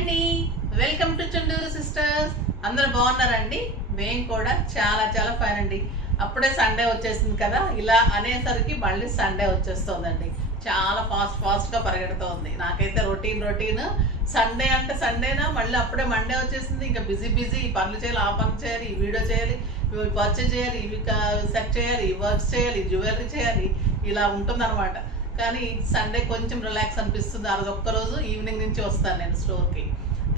అండి, welcome to Chunduru sisters. అందరూ బాగున్నారండి? మేము కూడా చాలా చాలా ఫైన్ అండి. అప్పుడే సండే వచ్చేసింది కదా, ఇలా అనేసరికి మళ్ళీ సండే వచ్చేస్తుందండి. చాలా ఫాస్ట్గా పరిగెడుతోంది. నాకైతే రొటీన్ సండే అంటే సండేనా, మళ్ళీ అప్పుడే మండే వచ్చేసింది. ఇంకా బిజీ ఈ పనులు చేయాలి, ఆ పనులు చేయాలి, ఈ వీడియో చేయాలి, ఇవి పర్చేజ్ చేయాలి, ఇవి సెట్ చేయాలి, ఈ వర్క్స్ చేయాలి, జ్యువెలరీ చేయాలి, ఇలా ఉంటుందన్నమాట. కానీ సండే కొంచెం రిలాక్స్ అనిపిస్తుంది. ఆ రోజు ఒక్కరోజు ఈవినింగ్ నుంచి వస్తాను నేను స్టోర్కి.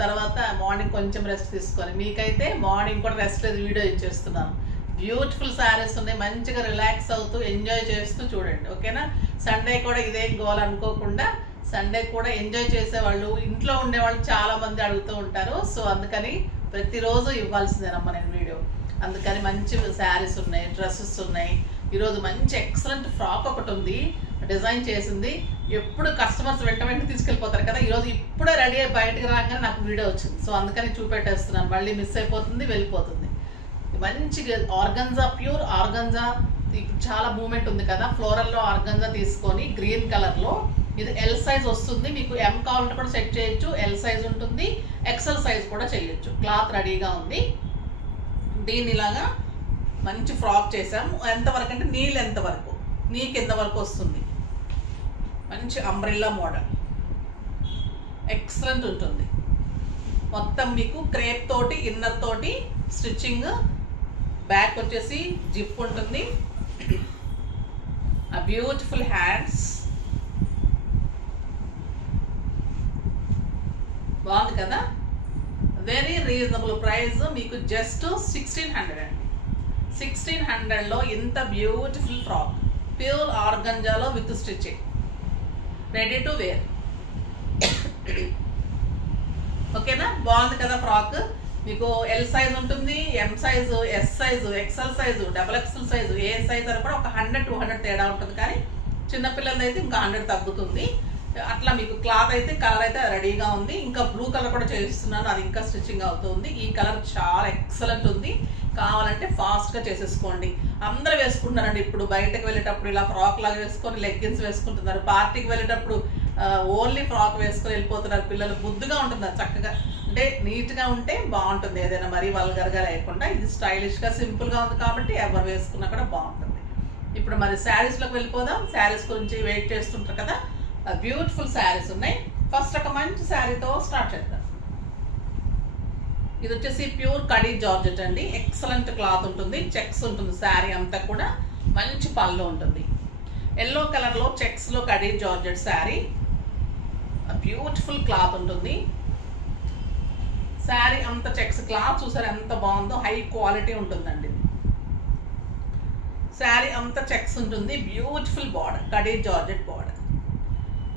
తర్వాత మార్నింగ్ కొంచెం రెస్ట్ తీసుకొని, మీకైతే మార్నింగ్ కూడా రెస్ట్ లేదు, వీడియో ఇచ్చేస్తున్నాను. బ్యూటిఫుల్ శారీస్ ఉన్నాయి, మంచిగా రిలాక్స్ అవుతూ ఎంజాయ్ చేస్తూ చూడండి, ఓకేనా? సండే కూడా ఇదేం గోల్ అనుకోకుండా, సండే కూడా ఎంజాయ్ చేసేవాళ్ళు, ఇంట్లో ఉండేవాళ్ళు చాలా మంది అడుగుతూ ఉంటారు. సో అందుకని ప్రతిరోజు ఇవ్వాల్సిందేనమ్మా నేను వీడియో. అందుకని మంచి శారీస్ ఉన్నాయి, డ్రెస్సెస్ ఉన్నాయి. ఈరోజు మంచి ఎక్సలెంట్ ఫ్రాక్ ఒకటి ఉంది, డిజైన్ చేసింది. ఎప్పుడు కస్టమర్స్ వెంట తీసుకెళ్ళిపోతారు కదా, ఈరోజు ఇప్పుడే రెడీ అయ్యి బయటకు రాగానే నాకు వీడియో వచ్చింది. సో అందుకని చూపెట్టేస్తున్నాను, మళ్ళీ మిస్ అయిపోతుంది, వెళ్ళిపోతుంది. మంచిగా ఆర్గంజా, ప్యూర్ ఆర్గంజా. ఇప్పుడు చాలా మూమెంట్ ఉంది కదా, ఫ్లోరల్లో ఆర్గంజా తీసుకొని గ్రీన్ కలర్లో. ఇది ఎల్ సైజ్ వస్తుంది, మీకు ఎం కావాలంటే కూడా సెట్ చేయొచ్చు. ఎల్ సైజ్ ఉంటుంది, ఎక్సెల్ సైజ్ కూడా చేయొచ్చు. క్లాత్ రెడీగా ఉంది. దీన్ని ఇలాగా మంచి ఫ్రాక్ చేసాము. ఎంతవరకు అంటే నీ లెంత్ వరకు, నీ కింద వరకు వస్తుంది. మంచి అంబ్రెల్లా మోడల్, ఎక్సలెంట్ ఉంటుంది. మొత్తం మీకు క్రేప్ తోటి, ఇన్నర్ తోటి స్టిచ్చింగ్. బ్యాక్ వచ్చేసి జిప్ ఉంటుంది. ఆ బ్యూటిఫుల్ హ్యాండ్స్, బాగుంది కదా. వెరీ రీజనబుల్ ప్రైస్, మీకు జస్ట్ 1600 అండి. 1600లో ఇంత బ్యూటిఫుల్ ఫ్రాక్, ప్యూర్ ఆర్గంజాలో with stitching, ready to wear. ఓకేనా? బాగుంది కదా ఫ్రాక్. మీకు ఎల్ సైజ్ ఉంటుంది, M size, S size, XL size, double XL size, ఏ సైజ్ అని కూడా ఒక 100-200 తేడా ఉంటుంది. కానీ చిన్నపిల్లలది అయితే ఇంకా 100 తగ్గుతుంది. అట్లా మీకు క్లాత్ అయితే, కలర్ అయితే రెడీగా ఉంది. ఇంకా బ్లూ కలర్ కూడా చేస్తున్నాను, అది ఇంకా స్టిచ్చింగ్ అవుతుంది. ఈ కలర్ చాలా ఎక్సలెంట్ ఉంది. కావాలంటే ఫాస్ట్గా చేసేసుకోండి. అందరూ వేసుకుంటున్నారండి ఇప్పుడు. బయటకు వెళ్ళేటప్పుడు ఇలా ఫ్రాక్ లాగా వేసుకొని లెగ్గిన్స్ వేసుకుంటున్నారు. పార్టీకి వెళ్ళేటప్పుడు ఓన్లీ ఫ్రాక్ వేసుకొని వెళ్ళిపోతున్నారు పిల్లలు. ముద్దుగా ఉంటున్నారు, చక్కగా అంటే నీట్గా ఉంటే బాగుంటుంది. ఏదైనా మరీ వల్గర్గా లేకుండా, ఇది స్టైలిష్గా సింపుల్గా ఉంది కాబట్టి ఎవరు వేసుకున్నా కూడా బాగుంటుంది. ఇప్పుడు మరి శారీస్లోకి వెళ్ళిపోదాం. శారీస్ గురించి వెయిట్ చేస్తుంటారు కదా, బ్యూటిఫుల్ శారీస్ ఉన్నాయి. ఫస్ట్ ఒక మంచి శారీతో స్టార్ట్ చేద్దాం. ఇది వచ్చేసి ప్యూర్ కడీ జార్జెట్ అండి. ఎక్సలెంట్ క్లాత్ ఉంటుంది, చెక్స్ ఉంటుంది. శారీ అంతా కూడా మంచి పళ్ళు ఉంటుంది. ఎల్లో కలర్లో చెక్స్లో khadi georgette sari, beautiful cloth ఉంటుంది. శారీ అంత చెక్స్, క్లాత్ చూసారు ఎంత బాగుందో, హై క్వాలిటీ ఉంటుందండి. శారీ అంత చెక్స్ ఉంటుంది, beautiful border, khadi georgette border.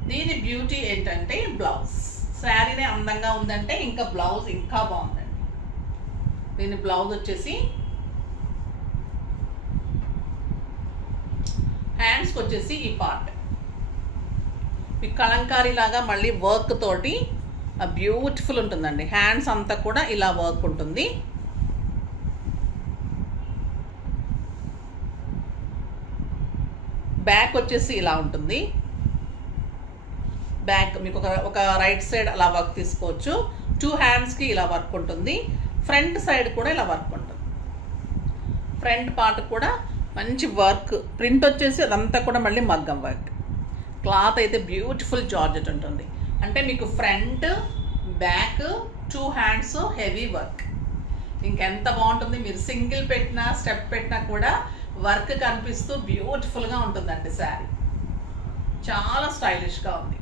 దీని బ్యూటీ ఏంటంటే బ్లౌజ్. శారీనే అందంగా ఉందంటే ఇంకా బ్లౌజ్ ఇంకా బాగుందండి. దీని బ్లౌజ్ వచ్చేసి హ్యాండ్స్కి వచ్చేసి ఈ పార్ట్ ఈ కలంకారీ లాగా మళ్ళీ వర్క్ తోటి బ్యూటిఫుల్ ఉంటుందండి. హ్యాండ్స్ అంతా కూడా ఇలా వర్క్ ఉంటుంది. బ్యాక్ వచ్చేసి ఇలా ఉంటుంది. బ్యాక్ మీకు ఒక రైట్ సైడ్ అలా వర్క్ తీసుకోవచ్చు. 2 హ్యాండ్స్కి ఇలా వర్క్ ఉంటుంది. ఫ్రంట్ సైడ్ కూడా ఇలా వర్క్ ఉంటుంది. ఫ్రంట్ పార్ట్ కూడా మంచి వర్క్, ప్రింట్ వచ్చేసి అదంతా కూడా మళ్ళీ మగ్గం వర్క్. క్లాత్ అయితే బ్యూటిఫుల్ జార్జెట్ ఉంటుంది. అంటే మీకు front, back, 2 hands heavy work. ఇంకెంత బాగుంటుంది. మీరు సింగిల్ పెట్టినా, స్టెప్ పెట్టినా కూడా వర్క్ కనిపిస్తూ బ్యూటిఫుల్గా ఉంటుందండి. శారీ చాలా స్టైలిష్గా ఉంది.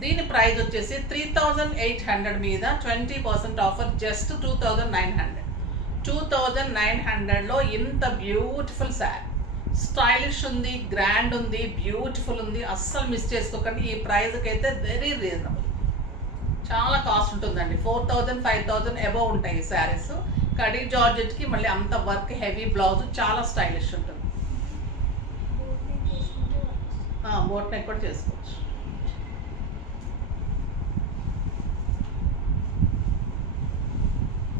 దీని ప్రైస్ వచ్చేసి 3800 మీద 20% ఆఫర్, జస్ట్ 2900. 2900లో ఇంత బ్యూటిఫుల్ శారీ, స్టైలిష్ ఉంది, గ్రాండ్ ఉంది, బ్యూటిఫుల్ ఉంది. అస్సలు మిస్ చేసుకోకండి. ఈ ప్రైస్కి అయితే వెరీ రీజనబుల్. చాలా కాస్ట్ ఉంటుందండి, 4000, 5000 అబోవ్ ఉంటాయి ఈ శారీస్. కడీ జార్జెట్కి మళ్ళీ అంత వర్క్, హెవీ బ్లౌజ్, చాలా స్టైలిష్ ఉంటుంది. బోట్ నెక్ కూడా చేసుకోవచ్చు.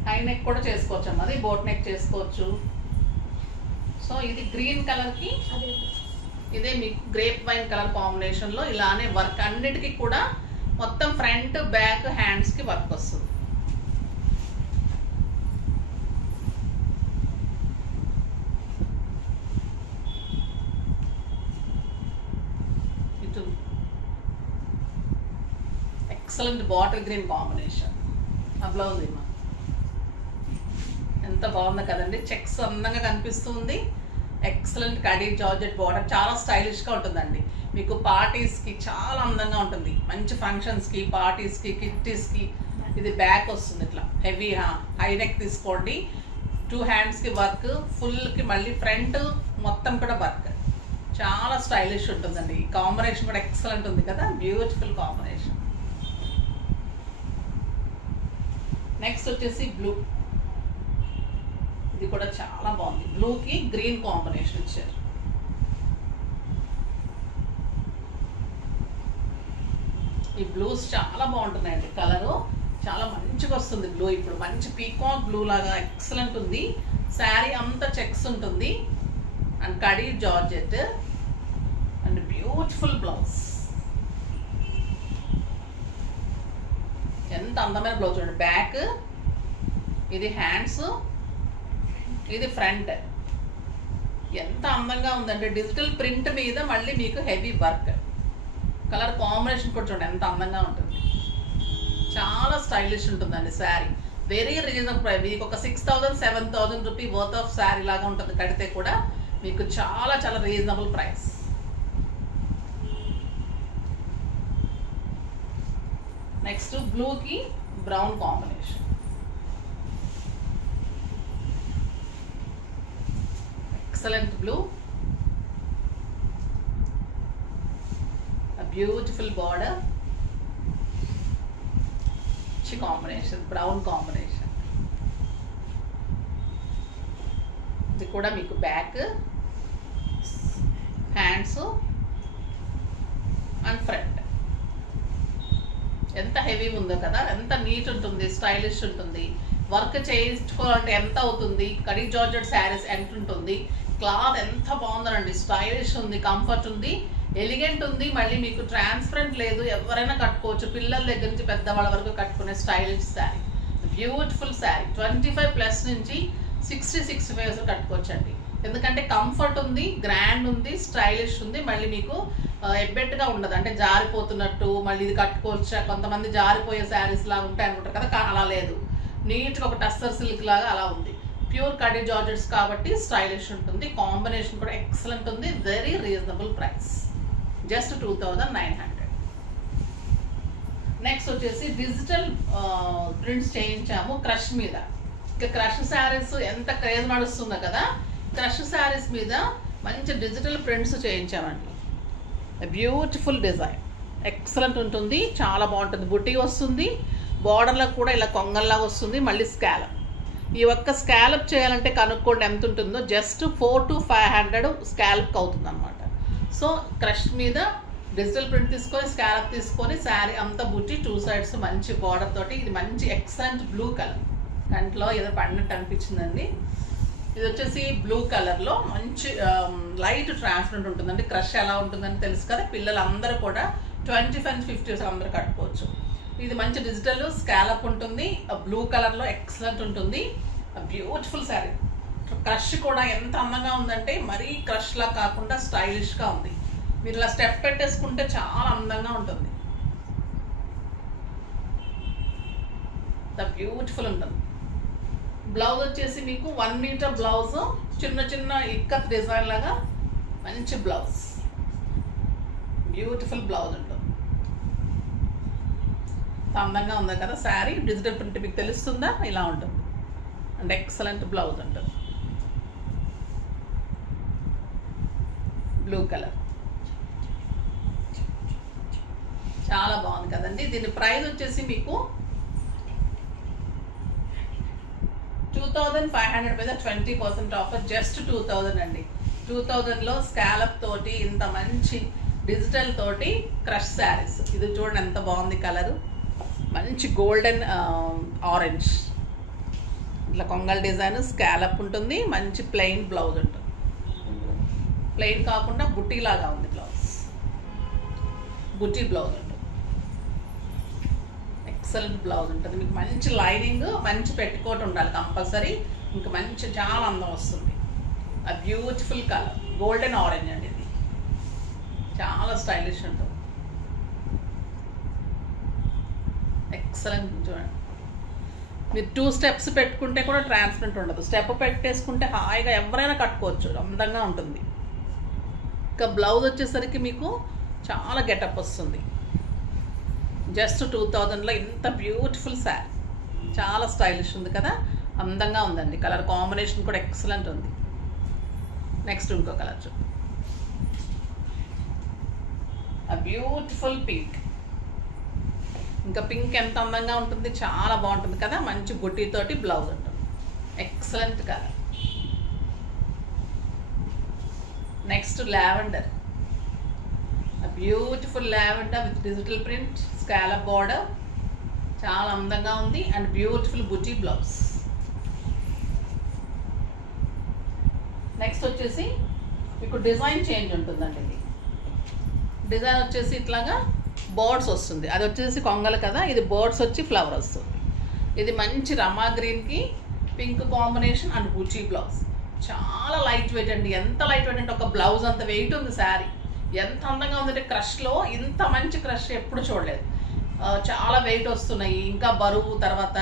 హై నెక్ కూడా చేసుకోవచ్చు అమ్మా, అది బోట్ నెక్ చేసుకోవచ్చు. సో ఇది గ్రీన్ కలర్కి ఇదే మీకు గ్రేప్ వైన్ కలర్ కాంబినేషన్లో ఇలానే వర్క్. అన్నిటికీ కూడా మొత్తం ఫ్రంట్ బ్యాక్ హ్యాండ్స్ కి వర్క్ వస్తుంది. ఇటు ఎక్సలెంట్ బాటిల్ గ్రీన్ కాంబినేషన్. ఆ బ్లౌజ్ ఏమో ఎంత బాగుంది కదండి, చెక్స్ అందంగా కనిపిస్తుంది. ఎక్సలెంట్ కడీ జార్జెట్ బార్డర్, చాలా స్టైలిష్ గా ఉంటుందండి. మీకు పార్టీస్ కి చాలా అందంగా ఉంటుంది, మంచి ఫంక్షన్స్ కి, పార్టీస్ కి, కిట్టీస్ కి. ఇది బ్యాక్ వస్తుంది ఇట్లా హెవీ హై నెక్ తీసుకోండి. 2 హ్యాండ్స్ కి వర్క్, ఫుల్ కి మళ్ళీ ఫ్రంట్ మొత్తం కూడా వర్క్, చాలా స్టైలిష్ ఉంటుందండి. ఈ కాంబినేషన్ కూడా ఎక్సలెంట్ ఉంది కదా, బ్యూటిఫుల్ కాంబినేషన్. నెక్స్ట్ వచ్చేసి బ్లూ, ఇది కూడా చాలా బాగుంది. బ్లూకి గ్రీన్ కాంబినేషన్ ఇచ్చారు. ఈ బ్లూస్ చాలా బాగుంటున్నాయండి, కలరు చాలా మంచిగా వస్తుంది. బ్లూ ఇప్పుడు మంచి పీకాక్ బ్లూ లాగా ఎక్సలెంట్ ఉంది. శారీ అంతా చెక్స్ ఉంటుంది and khadi georgette and beautiful blouse. ఎంత అందమైన బ్లౌజ్ చూడండి. బ్యాక్, ఇది హ్యాండ్స్, ఇది ఫ్రంట్. ఎంత అందంగా ఉందంటే డిజిటల్ ప్రింట్ మీద మళ్ళీ మీకు హెవీ వర్క్. కలర్ కాంబినేషన్ కూడా చూడండి ఎంత అందంగా ఉంటుంది, చాలా స్టైలిష్ ఉంటుందండి శారీ. Very reasonable price. మీకు ఒక 6,000-7,000 రూపీ వర్త్ ఆఫ్ శారీ లాగా ఉంటుంది కడితే కూడా మీకు చాలా చాలా రీజనబుల్ ప్రైస్. నెక్స్ట్ బ్లూకి brown combination. Excellent blue, beautiful border, మంచి కాంబినేషన్, బ్రౌన్ కాంబినేషన్. ఇది కూడా మీకు బ్యాక్, హ్యాండ్స్ అండ్ ఫ్రంట్. ఎంత హెవీ ఉందో కదా, ఎంత నీట్ ఉంటుంది, స్టైలిష్ ఉంటుంది. వర్క్ చేయించుకోవాలంటే ఎంత అవుతుంది, కడీ జార్జెట్ శారీస్ ఎంత ఉంటుంది. క్లాత్ ఎంత బాగుందండి, స్టైలిష్ ఉంది, కంఫర్ట్ ఉంది, ఎలిగెంట్ ఉంది. మళ్ళీ మీకు ట్రాన్స్పరెంట్ లేదు, ఎవరైనా కట్టుకోవచ్చు. పిల్లల దగ్గర నుంచి పెద్దవాళ్ళ వరకు కట్టుకునే స్టైలిష్ శారీ, బ్యూటిఫుల్ శారీ. 25+ నుంచి 60-65 కట్టుకోవచ్చు అండి. ఎందుకంటే కంఫర్ట్ ఉంది, గ్రాండ్ ఉంది, స్టైలిష్ ఉంది. మళ్ళీ మీకు ఎబ్బెట్టుగా ఉండదు, అంటే జారిపోతున్నట్టు. మళ్ళీ ఇది కట్టుకోవచ్చా, కొంతమంది జారిపోయే శారీస్ లాగా ఉంటాయి అనుకుంటారు కదా, అలా లేదు. నీట్గా ఒక టస్సర్ సిల్క్ లాగా అలా ఉంది. ప్యూర్ కడీ జార్జెట్స్ కాబట్టి స్టైలిష్ ఉంటుంది. కాంబినేషన్ కూడా ఎక్సలెంట్ ఉంది. Very reasonable price, just 2,900. Next వచ్చేసి డిజిటల్ ప్రింట్స్ చేయించాము క్రష్ మీద. ఇక క్రష్ శారీస్ ఎంత క్రేజ్ నడుస్తుందో కదా, క్రష్ శారీస్ మీద మంచి డిజిటల్ ప్రింట్స్ చేయించామండి. బ్యూటిఫుల్ డిజైన్, ఎక్సలెంట్ ఉంటుంది, చాలా బాగుంటుంది. బుటీ వస్తుంది, బార్డర్లకు కూడా ఇలా కొంగల్లాగా వస్తుంది. మళ్ళీ స్కాలప్. ఈ ఒక్క స్కాలప్ చేయాలంటే కనుక్కోండి ఎంత ఉంటుందో, జస్ట్ 400-500 స్కాలప్ అవుతుంది అనమాట. సో క్రష్ మీద డిజిటల్ ప్రింట్ తీసుకొని, స్కాలప్ తీసుకొని, శారీ అంతా బుట్టి 2 sides మంచి బార్డర్ తోటి. ఇది మంచి ఎక్సలెంట్ బ్లూ కలర్, కంట్లో ఏదో పడినట్టు అనిపించిందండి. ఇది వచ్చేసి బ్లూ కలర్లో మంచి లైట్ ట్రాన్స్పరెంట్ ఉంటుందండి. క్రష్ ఎలా ఉంటుందని తెలుసు కదా, పిల్లలందరూ కూడా 25-50 అందరూ కట్టుకోవచ్చు. ఇది మంచి డిజిటల్ స్కాలప్ ఉంటుంది, బ్లూ కలర్లో ఎక్సలెంట్ ఉంటుంది. బ్యూటిఫుల్ శారీ. క్రష్ కూడా ఎంత అందంగా ఉందంటే మరీ క్రష్ లా కాకుండా స్టైలిష్గా ఉంది. మీరు ఇలా స్టెప్ పెట్టేసుకుంటే చాలా అందంగా ఉంటుంది. బ్యూటిఫుల్ ఉంటుంది. బ్లౌజ్ వచ్చేసి మీకు 1 మీటర్ బ్లౌజ్, చిన్న చిన్న ఇక్కత్ డిజైన్ లాగా మంచి బ్లౌజ్, బ్యూటిఫుల్ బ్లౌజ్ ఉంటుంది. అందంగా ఉంది కదా శారీ. డిజిటల్ ప్రింట్ మీకు తెలుస్తుందా, ఇలా ఉంటుంది. అండ్ ఎక్సలెంట్ బ్లౌజ్ ఉంటుంది, బ్లూ కలర్, చాలా బాగుంది కదండి. దీని ప్రైస్ వచ్చేసి మీకు 2,500 మీద 20% ఆఫర్, జస్ట్ 2,000 అండి. 2000లో స్కాలప్ తోటి ఇంత మంచి డిజిటల్ తోటి క్రష్ శారీస్. ఇది చూడండి ఎంత బాగుంది కలరు, మంచి గోల్డెన్ ఆరెంజ్, ఇట్లా కొంగల్ డిజైన్, స్కాలప్ ఉంటుంది, మంచి ప్లెయిన్ బ్లౌజ్ ఉంటుంది. ప్లెయిన్ కాకుండా బుట్టి లాగా ఉంది బ్లౌజ్, బుట్టి బ్లౌజ్ ఉంటుంది. ఎక్సలెంట్ బ్లౌజ్ ఉంటుంది. మీకు మంచి లైనింగ్, మంచి పెట్టుకోట్ ఉండాలి కంపల్సరీ. ఇంకా మంచి చాలా అందం వస్తుంది. ఆ బ్యూటిఫుల్ కలర్ గోల్డెన్ ఆరెంజ్ అండి, ఇది చాలా స్టైలిష్ ఉంటుంది. ఎక్సలెంట్. చూడండి, మీరు 2 స్టెప్స్ పెట్టుకుంటే కూడా ట్రాన్స్పరెంట్ ఉండదు. స్టెప్ పెట్టేసుకుంటే హాయిగా ఎవరైనా కట్టుకోవచ్చు, అందంగా ఉంటుంది. ఇంకా బ్లౌజ్ వచ్చేసరికి మీకు చాలా గెటప్ వస్తుంది. జస్ట్ 2000లో ఇంత బ్యూటిఫుల్ శారీ, చాలా స్టైలిష్ ఉంది కదా, అందంగా ఉందండి. కలర్ కాంబినేషన్ కూడా ఎక్సలెంట్ ఉంది. నెక్స్ట్ ఇంకో కలర్ చూ, ఆ బ్యూటిఫుల్ పింక్. ఇంకా పింక్ ఎంత అందంగా ఉంటుంది, చాలా బాగుంటుంది కదా. మంచి బుట్టీతోటి బ్లౌజ్ ఉంటుంది, excellent colour. Next lavender, beautiful lavender with digital print, scallop border, చాలా అందంగా ఉంది. And beautiful buti blouse. Next వచ్చేసి మీకు డిజైన్ చేంజ్ ఉంటుందండి. ఇది డిజైన్ వచ్చేసి ఇట్లాగా బర్డ్స్ వస్తుంది, అది వచ్చేసి కొంగలు కదా, ఇది బర్డ్స్ వచ్చి ఫ్లవర్ వస్తుంది. ఇది మంచి రమా గ్రీన్కి pink combination and buti blouse. చాలా లైట్ వెయిట్ అండి. ఎంత లైట్ వెయిట్ అంటే ఒక బ్లౌజ్ అంత వెయిట్ ఉంది శారీ. ఎంత అందంగా ఉందంటే క్రష్లో ఇంత మంచి క్రష్ ఎప్పుడు చూడలేదు. చాలా వెయిట్ వస్తున్నాయి, ఇంకా బరువు, తర్వాత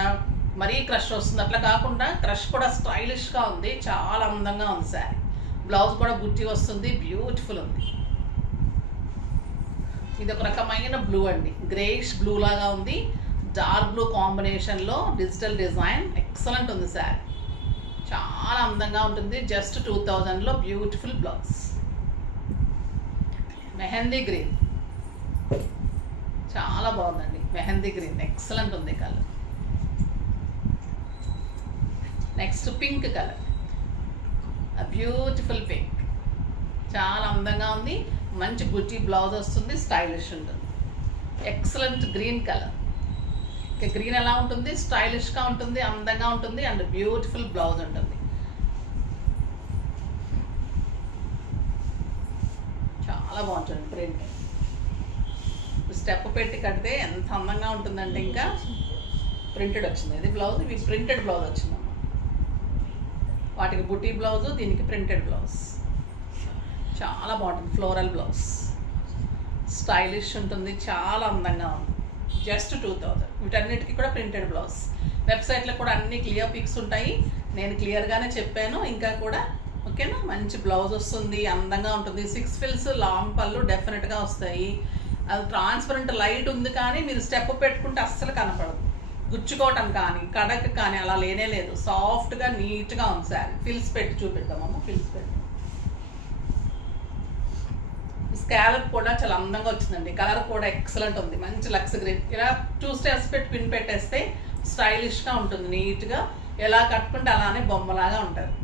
మరీ క్రష్ వస్తుంది. అట్లా కాకుండా క్రష్ కూడా స్టైలిష్గా ఉంది, చాలా అందంగా ఉంది శారీ. బ్లౌజ్ కూడా బుట్టి వస్తుంది, బ్యూటిఫుల్ ఉంది. ఇది ఒక రకమైన బ్లూ అండి, గ్రేష్ బ్లూ లాగా ఉంది. డార్క్ బ్లూ కాంబినేషన్లో డిజిటల్ డిజైన్, ఎక్సలెంట్ ఉంది శారీ, చాలా అందంగా ఉంటుంది. జస్ట్ 2000లో బ్యూటిఫుల్ బ్లౌజ్. మెహందీ గ్రీన్, చాలా బాగుందండి. మెహందీ గ్రీన్ ఎక్సలెంట్ ఉంది colour. Next pink colour, beautiful pink, చాలా అందంగా ఉంది. మంచి బుట్టి బ్లౌజ్ వస్తుంది, స్టైలిష్ ఉంటుంది. Excellent green colour. గ్రీన్ ఎలా ఉంటుంది, స్టైలిష్గా ఉంటుంది, అందంగా ఉంటుంది. అండ్ బ్యూటిఫుల్ బ్లౌజ్ ఉంటుంది. చాలా బాగుంటుంది ప్రింట్. స్టెప్ పెట్టి కడితే ఎంత అందంగా ఉంటుందంటే, ఇంకా ప్రింటెడ్ వచ్చింది. ఇది బ్లౌజ్, ఇవి ప్రింటెడ్ బ్లౌజ్ వచ్చిందమ్మా. వాటికి బుటీ బ్లౌజ్, దీనికి ప్రింటెడ్ బ్లౌజ్. చాలా బాగుంటుంది, ఫ్లోరల్ బ్లౌజ్, స్టైలిష్ ఉంటుంది, చాలా అందంగా ఉంది. జస్ట్ 2000. వీటన్నిటికీ కూడా ప్రింటెడ్ బ్లౌజ్. వెబ్సైట్లో కూడా అన్ని క్లియర్ పిక్స్ ఉంటాయి, నేను క్లియర్గానే చెప్పాను. ఇంకా కూడా ఓకేనా. మంచి బ్లౌజ్ వస్తుంది, అందంగా ఉంటుంది. 6 ఫిల్స్ లాంగ్ పళ్ళు డెఫినెట్గా వస్తాయి. అది ట్రాన్స్పరెంట్ లైట్ ఉంది, కానీ మీరు స్టెప్ పెట్టుకుంటే అస్సలు కనపడదు. గుచ్చుకోవటం కానీ కడక్ కానీ అలా లేనే లేదు. సాఫ్ట్గా నీట్గా ఉంది శారీ. ఫిల్స్ పెట్టి చూపిద్దామమ్మ, ఫిల్స్ పెట్టి. స్కాలప్ కూడా చాలా అందంగా వచ్చిందండి. కలర్ కూడా ఎక్సలెంట్ ఉంది, మంచి లక్స్ గ్రీన్. ఇలా 2 స్టెప్స్ పెట్టి పిన్ పెట్టేస్తే స్టైలిష్గా ఉంటుంది, నీట్గా. ఎలా కట్టుకుంటే అలానే బొమ్మలాగా ఉంటుంది.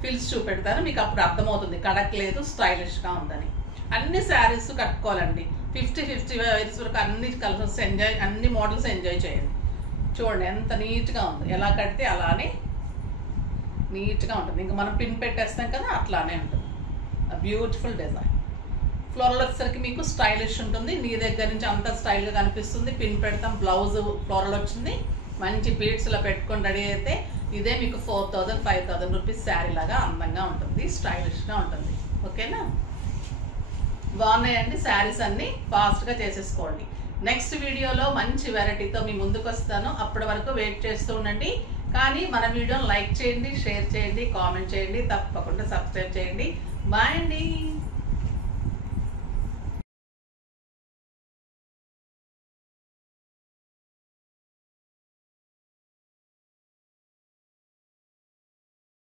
ఫిల్స్ చూపెడతాను, మీకు అప్పుడు అర్థమవుతుంది కడక్ లేదు, స్టైలిష్గా ఉందని. అన్ని శారీస్ కట్టుకోవాలండి. 50-50 వేర్స్ వరకు అన్ని కలర్స్ ఎంజాయ్, అన్ని మోడల్స్ ఎంజాయ్ చేయండి. చూడండి ఎంత నీట్గా ఉంది. ఎలా కడితే అలానే నీట్గా ఉంటుంది. ఇంకా మనం పిన్ పెట్టేస్తాం కదా, అట్లానే ఉంటుంది. Beautiful design. ఫ్లోరల్ వచ్చేసరికి మీకు స్టైలిష్ ఉంటుంది. నీ దగ్గర నుంచి అంత స్టైల్గా కనిపిస్తుంది. పిన్ పెడతాం, బ్లౌజ్ ఫ్లోరల్ వచ్చింది. మంచి బీడ్స్లో పెట్టుకొని రెడీ అయితే ఇదే మీకు 4000-5000 రూపీస్ శారీ లాగా అందంగా ఉంటుంది, స్టైలిష్గా ఉంటుంది. ఓకేనా. బాగున్నాయండి శారీస్ అన్నీ. ఫాస్ట్గా చేసేసుకోండి. నెక్స్ట్ వీడియోలో మంచి వెరైటీతో మీ ముందుకు వస్తాను. అప్పటి వరకు వెయిట్ చేస్తూ ఉండండి. కానీ మన వీడియోని లైక్ చేయండి, షేర్ చేయండి, కామెంట్ చేయండి, తప్పకుండా సబ్స్క్రైబ్ చేయండి. బాయ్ అండి.